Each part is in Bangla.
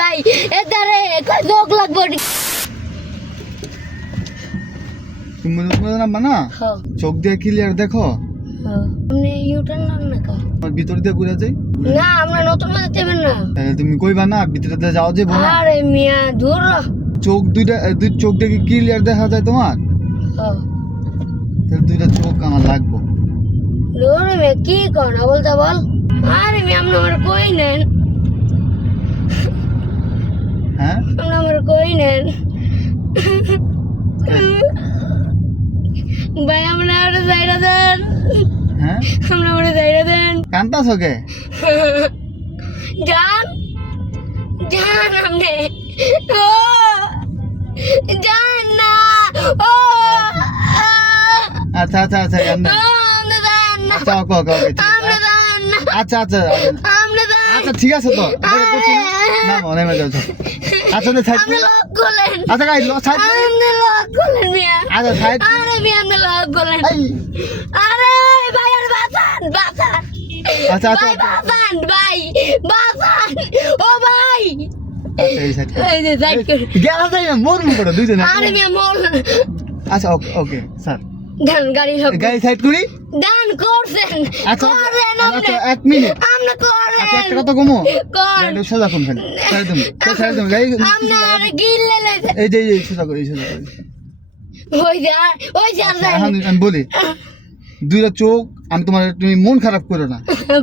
ভাই এদারে চোখ লাগবো তুমি নাম্বা না চোখ দিয়ে ক্লিয়ার দেখো আপনি ইউটার্ন নাম না কা ভিতর দিয়ে ঘুরে যাই না আমরা নতুন মাঝে দেবেন না তুমি কইবা না ভিতরে দিয়ে যাও যাবো না আরে মিয়া দূর চোখ দুই চোখ দেখে ক্লিয়ার দেখা যায় তোমার তাহলে দুইটা চোখ আমার লাগবো দূর মিয়া কি কর না বলতা বল আরে মিয়া আপনি আমার কই নেন হ্যাঁ আপনি আমার কই নেন ভাই আমরা ওটা যাইরা দেন হ্যাঁ আমরা ওটা যাইরা দেন কান্তাছ কে জান জান আমনে ও জান না ও আচ্ছা আচ্ছা আচ্ছা আমনে জান না আচ্ছা ওকে ওকে ওকে আমনে জান না আচ্ছা আচ্ছা আমনে জান আচ্ছা ঠিক আছে তো না মনে মনে যাও আচ্ছা তো সাইড আমনে লক করলেন আচ্ছা গাই সাইড আমনে লক করলেন মিয়া আচ্ছা সাইড আরে মিয়া আমনে লক করলেন আরে ভাই আর বাঁচান বাঁচান আচ্ছা আচ্ছা ভাই বাঁচান ভাই বাঁচান ও ভাই আচ্ছা এই সাইড এই যে সাইড করে গেলা যাই না মরমু করে দুইজনে আরে মিয়া মোর আচ্ছা ওকে ওকে স্যার ডান গাড়ি হোক গাড়ি সাইড করি ডান করছেন আচ্ছা করেন আপনি আচ্ছা 1 মিনিট আপনি করেন আচ্ছা একটা কথা কমো কর গাড়ি সোজা কম খালি সাইড তুমি সাইড তুমি গাড়ি আপনি আর গিললে লইছে এই যে এই সোজা করি সোজা করি ওই যে আর যাই আমি বলি দুইটা চোখ আমি তোমার তুমি মন খারাপ করো না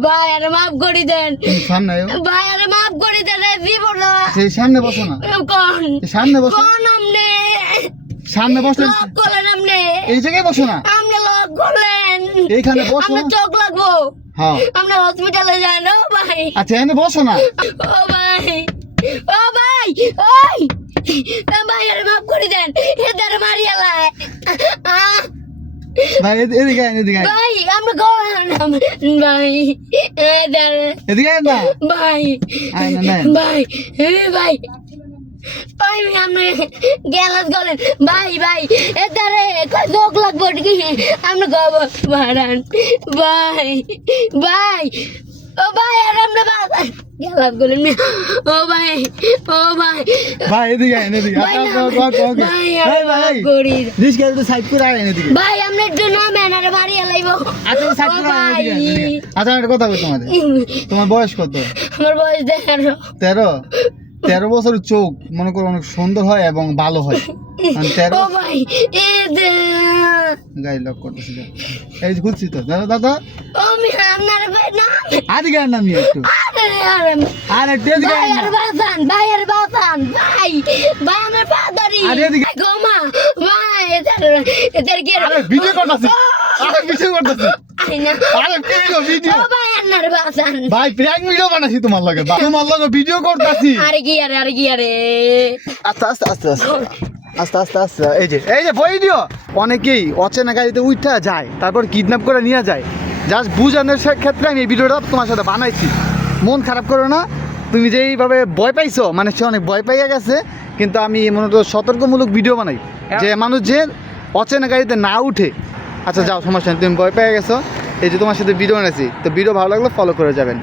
ভাই আরে মাফ করে দেন তুমি সামনে আয়ো ভাই আরে মাফ করে দেন জীবন সেই সামনে বসো না কোন সামনে বসো কোন আমনে সামনে বসলে লক করলেন আমনে এই জায়গায় বসো না আমনে লক করলেন এইখানে বসো আমরা চোখ লাগবো হ্যাঁ আমরা হসপিটালে যাই না ভাই আচ্ছা এখানে বসো না ও ভাই ও ভাই ওই ভাই আরে মাফ করে দেন এদারে মারিয়া লাই ভাই এদিকে আয় এদিকে আয় ভাই আমরা কোন ভাই এদারে এদিকে আয় না ভাই আয় না না ভাই ভাই ভাই আপনি গ্যালাস গলেন ভাই ভাই এদারে চোখ লাগবো কি আপনি গব মারান ভাই ভাই ও ভাই আর আমরা গ্যালাস গলেন ও ভাই ভাই এদিকে আয় এদিকে ভাই, আচ্ছা ওকে ভাই, ভাই ভাই করি রিস্কা তো সাইড করে আয় এদিকে ভাই আমরা একটু না ম্যানারে মারিয়া লাইবো আচ্ছা সাইড করে আয় এদিকে আচ্ছা একটা কথা কই তোমাদের তোমার বয়স কত আমার বয়স 13 বছরের চোখ মনে করো অনেক সুন্দর হয় এবং ভালো হয় 13 ও ভাই এ দে গাড়ি লক করতেছি এই যে খুলছি তো দাদা দাদা ও মি আপনার ভাই না আদিকে আয় নামি একটু আরে আরে এদিকে আয় না ভাই আমার ফাদারি আরে এদিকে গোমা ভাই এদের কি আরে ভিডিও করতেছি আই না আরে ভিডিও ও ভাই আপনার বাসান ভাই প্র্যাঙ্ক ভিডিও বানাইছি তোমার লগে তোমার লগে ভিডিও করতেছি আরে কি আরে আস্তে আস্তে আস্তে আস্তে আস্তে আস্তে এই যে ভিডিও অনেকেই অচেনা গাড়িতে উঠা যায় তারপর কিডন্যাপ করে নিয়ে যায় জাস্ট বুঝানোর ক্ষেত্রে আমি এই ভিডিওটা তোমার সাথে বানাইছি মন খারাপ করো না তুমি যেইভাবে ভয় পাইছো মানে সে অনেক ভয় পাইয়া গেছে কিন্তু আমি মূলত সতর্কমূলক ভিডিও বানাই যে মানুষ যে অচেনা গাড়িতে না উঠে আচ্ছা যাও সমস্যা নেই তুমি ভয় পেয়ে গেছো এই যে তোমার সাথে ভিডিও বানাইছি তো ভিডিও ভালো লাগলে ফলো করে যাবেন।